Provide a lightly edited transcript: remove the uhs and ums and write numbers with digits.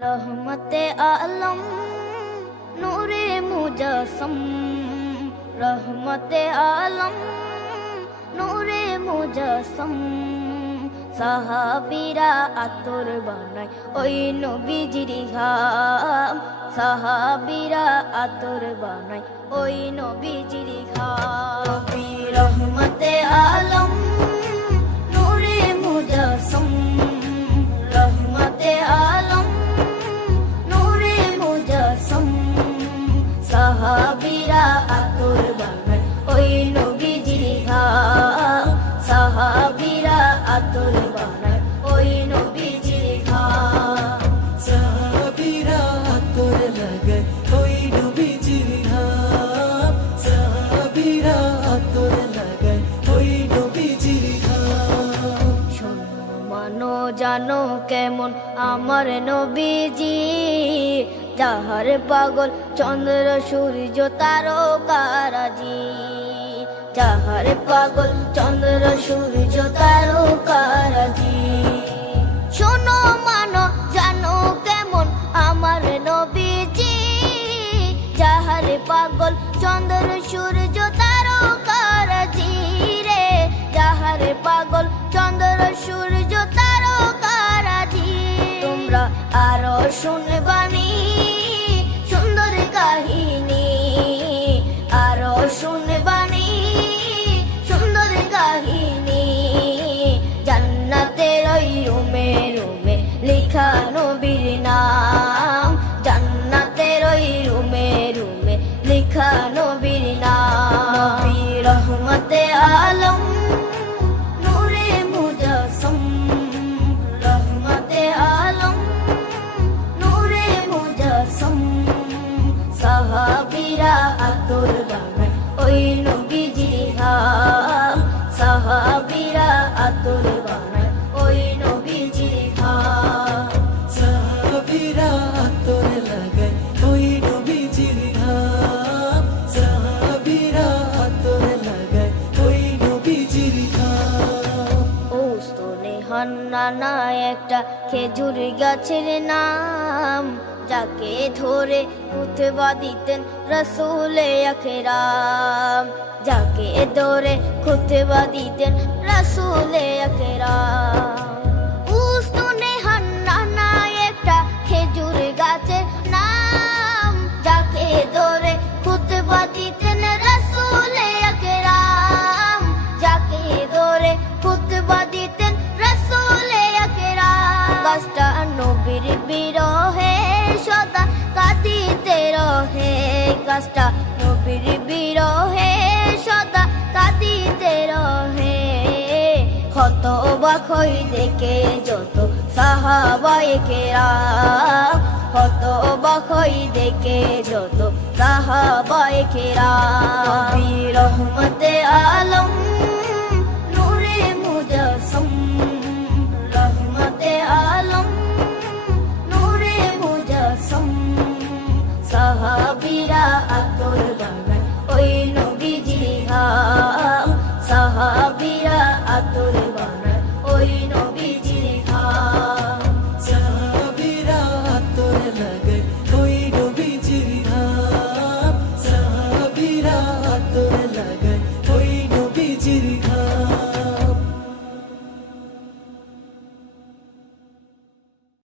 रहमते आलम नूरे मुजस्सम, रहमते आलम नूरे मुजस्सम। সাহাবীরা আতর বানায় ওই নবীজির ঘাম, সাহাবীরা আতর বানায় ওই নবীজির ঘাম। নবী রহমতে আলম নূরে মুজস্সম, রহমতে আলম নূরে মুজস্সম। সাহাবীরা আতর বানায় ওই নবীজির ঘাম, সাহাবীরা আতর বানায় ওই নবীজির ঘাম। সাহাবীরা আতর লাগায় ওই নবীজির ঘাম, সাহাবীরা আতর লাগায় ওই নবীজির ঘাম। শোনো মানো জানো কেমন আমার নবীজি, যাহার পাগল চন্দ্র সূর্য তারকারাজি, যাহার পাগল চন্দ্র সূর্য তারকারাজি। শোনো মানো জানো কেমন আমার নবীজি, যাহার পাগল চন্দ্র সূর্য তারকারাজি রে, যাহার পাগল চন্দ্র সূর্য তারকারাজি। তোমরা আরো শুনবানি সুন্দর কাহিনী, আরো শুনবানি সুন্দর কাহিনী। জান্নাতের ওই রুমে রুমে লেখা নবীর নাম, জান্নাতের ওই রুমে রুমে লেখা নবীর নাম। নবী রহমতে আলম নূরে মুজস্সম, রহমতে আলম নূরে মুজস্সম। সাহাবীরা আতর বানায় ওই নবীজির ঘাম, সাহাবীরা আতর বানায় ওই নবীজির ঘাম। সাহাবীরা আতর লাগায় ওই নবীজির ঘাম, সাহাবীরা আতর লাগায় ওই নবীজির ঘাম। ও স্তনে হান্নানা একটা খেজুর গাছের নাম, যাকে ধরে খুতবা দিতেন রাসূলে আকরাম, যাকে ধরে খুতবা দিতেন রাসূলে আকরাম। উস্তনে হান্নানা একটা খেজুর গাছের নাম, যাকে ধরে খুতবা দিতেন রাসূলে আকরাম, যাকে ধরে খুতবা দিতেন রাসূলে আকরাম। গাছটা নবীর বিরহে সদা কাঁদিতে রহে, গাছটা নবীর বিরহে সদা কাঁদিতে রহে। হতবাক হই দেখে যত সাহাবায়ে কেরাম, হতবাক হই দেখে যত সাহাবায়ে কেরাম। নবী রহমতে আলম